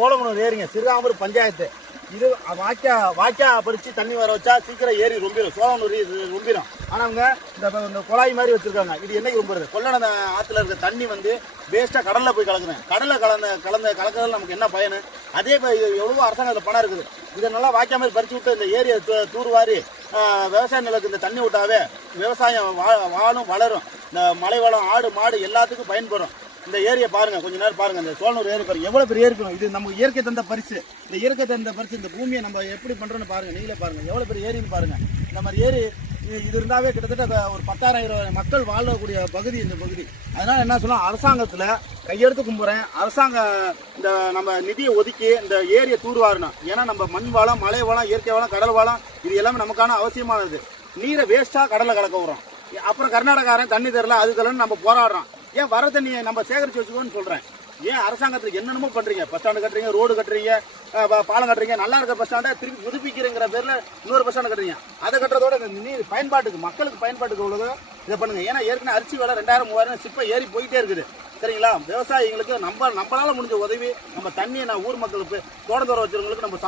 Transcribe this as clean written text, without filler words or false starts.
சோழகுணம் ஏரிங்க, சிறுகாம்பூர் பஞ்சாயத்து. இது வாய்க்கா பறிச்சு தண்ணி வர வச்சா சீக்கிரம் ஏரி ரொம்பிடும், சோழகுணம் ரொம்பிடும். ஆனால் அவங்க இந்த குழாய் மாதிரி வச்சிருக்காங்க. இது என்னைக்கு ரொம்புறது? கொள்ளட ஆற்றுல இருக்க தண்ணி வந்து வேஸ்ட்டாக கடலில் போய் கலக்குறேன். கடலில் கலக்கிறதுல நமக்கு என்ன பயனு? அதே எவ்வளவோ அரசாங்கத்தில் பணம் இருக்குது. இதை நல்லா வாய்க்கா மாதிரி பறிச்சு விட்டு இந்த ஏரியை தூர்வாரி விவசாய நிலத்துக்கு இந்த தண்ணி விட்டாவே விவசாயம் வாழும் வளரும். இந்த மலை வளம், ஆடு மாடு எல்லாத்துக்கும் பயன்படும். இந்த ஏரியை பாருங்க, கொஞ்ச நேரம் பாருங்க. இந்த சோழனூர் ஏரி பாருங்க, எவ்வளவு பெரிய ஏரி. இது நம்ம இயற்கை தந்த பரிசு. இந்த இயற்கை தந்த பரிசு. இந்த பூமியை நம்ம எப்படி பண்றோம்னு பாருங்க, நீங்களே பாருங்க எவ்வளவு பெரிய ஏரின்னு பாருங்க. இந்த மாதிரி ஏரி இது இருந்தாவே கிட்டத்தட்ட ஒரு 10,000 மக்கள் வாழக்கூடிய பகுதி இந்த பகுதி. அதனால என்ன சொல்லலாம், அரசாங்கத்துல கையெடுத்து கும்புறேன். அரசாங்கம் இந்த நம்ம நிதியை ஒதுக்கி இந்த ஏரியை தூர்வாரணும். ஏன்னா நம்ம மண் வளம், மலை வளம், இயற்கை வளம், கடல் வளம் இது எல்லாமே நமக்கான அவசியமானது. நீரை வேஸ்டா கடலை கலக்க விடுறோம். அப்புறம் கர்நாடகாரன் தண்ணி தரல, அது தரலன்னு நம்ம போராடுறோம். ஏன் வர தண்ணியை நம்ம சேகரித்து வச்சுக்கோன்னு சொல்கிறேன். ஏன் அரசாங்கத்தில் என்னென்னமோ பண்ணுறீங்க? பஸ் ஸ்டாண்டு கட்டுறீங்க, ரோடு கட்டுறீங்க, பாலம் கட்டுறீங்க. நல்லா இருக்கிற பஸ் ஸ்டாண்டை திருப்பி புதுப்பிக்கிறங்கிற பேரில் இன்னொரு பஸ் ஸ்டாண்டு கட்டுறீங்க. அதை கட்டுறதோட நீர் பயன்பாட்டுக்கு, மக்களுக்கு பயன்பாட்டுக்கு உள்ளதோ இதை பண்ணுங்கள். ஏன்னா ஏற்கனவே அரிசி விலை 2000-3000 சிப்பை ஏறி போயிட்டே இருக்குது. சரிங்களா? விவசாயிகளுக்கு நம்மளால முடிஞ்ச உதவி, நம்ம தண்ணியை ஊர் மக்களுக்கு தோட்டம் வச்சுருவங்களுக்கு நம்ம